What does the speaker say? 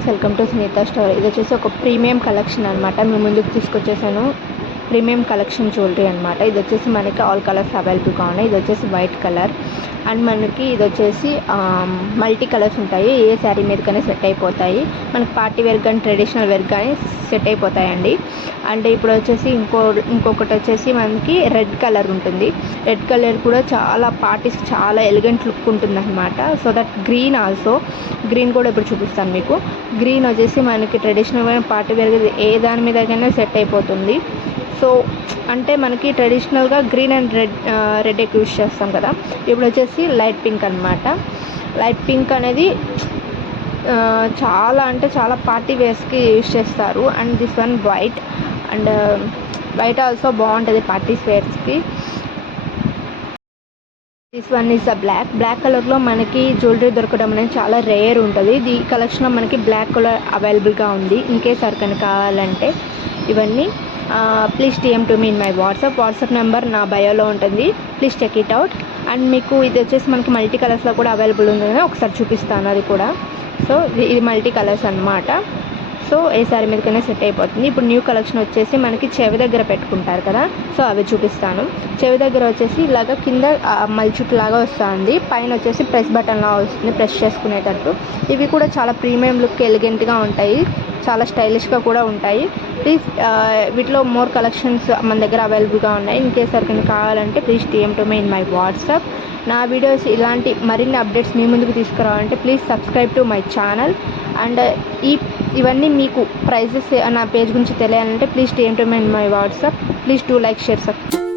Guys, welcome to Sunitha store. ఇది వచ్చేసి ఒక ప్రీమియం కలెక్షన్ అనమాట. మేము ముందుకు తీసుకొచ్చేసాను. ప్రీమియం కలెక్షన్ జ్యువెలరీ అనమాట. ఇది వచ్చేసి మనకి ఆల్ కలర్స్ అవైలబుల్గా ఉన్నాయి. ఇది వచ్చేసి వైట్ కలర్ అండ్ మనకి ఇది వచ్చేసి మల్టీ కలర్స్ ఉంటాయి. ఏ శారీ మీదకైనా సెట్ అయిపోతాయి. మనకి పార్టీ వేర్ కానీ ట్రెడిషనల్ వేర్ కానీ సెట్ అయిపోతాయండి. అండ్ ఇప్పుడు వచ్చేసి ఇంకొకటి వచ్చేసి మనకి రెడ్ కలర్ ఉంటుంది. రెడ్ కలర్ కూడా చాలా పార్టీస్ చాలా ఎలిగెంట్ లుక్ ఉంటుంది అనమాట. So that green also, green కూడా ఇప్పుడు చూపిస్తాను మీకు. గ్రీన్ వచ్చేసి మనకి ట్రెడిషనల్ పార్టీ వేర్ ఏ దాని మీదకైనా సెట్ అయిపోతుంది. సో అంటే మనకి ట్రెడిషనల్గా గ్రీన్ అండ్ రెడ్ ఎక్కువ యూస్ చేస్తాం కదా. ఇప్పుడు వచ్చేసి లైట్ పింక్ అనమాట. లైట్ పింక్ అనేది చాలా అంటే చాలా పార్టీ వేర్స్కి యూస్ చేస్తారు. And this one white, and white also బాగుంటుంది పార్టీ వేర్స్కి. This one is the black కలర్లో మనకి జ్యువెలరీ దొరకడం అనేది చాలా రేర్ ఉంటుంది. ఈ కలెక్షన్లో మనకి బ్లాక్ కలర్ అవైలబుల్గా ఉంది. ఇన్కేస్ ఎవరికైనా కావాలంటే ఇవన్నీ please DM to me in my WhatsApp number నా బయోలో ఉంటుంది. Please check it out. And మీకు ఇది వచ్చేసి మనకి మల్టీ కలర్స్లో కూడా అవైలబుల్ ఉంది, ఒకసారి చూపిస్తాను అది కూడా. సో ఇది మల్టీ కలర్స్ అనమాట. సో ఏ సారీ మీదకైనా సెట్ అయిపోతుంది. ఇప్పుడు న్యూ కలెక్షన్ వచ్చేసి మనకి చెవి దగ్గర పెట్టుకుంటారు కదా, సో అవి చూపిస్తాను. చెవి దగ్గర వచ్చేసి ఇలాగ కింద మల్చుట్ లాగా వస్తుంది, పైన వచ్చేసి ప్రెస్ బటన్ లాగా వస్తుంది, ప్రెస్ చేసుకునేటట్టు. ఇవి కూడా చాలా ప్రీమియం లుక్ ఎలిగెంట్గా ఉంటాయి, చాలా స్టైలిష్గా కూడా ఉంటాయి. ప్లీజ్ వీటిలో మోర్ కలెక్షన్స్ మన దగ్గర అవైలబుల్గా ఉన్నాయి. ఇన్కేస్ ఎవరికైనా కావాలంటే please DM to me in my WhatsApp. నా వీడియోస్ ఇలాంటి మరిన్ని అప్డేట్స్ మీ ముందుకు తీసుకురావాలంటే please subscribe to my channel. And ఇవన్నీ మీకు ప్రైజెస్ నా పేజ్ గురించి తెలియాలంటే please DM to me in my WhatsApp. Please do like, share, subscribe.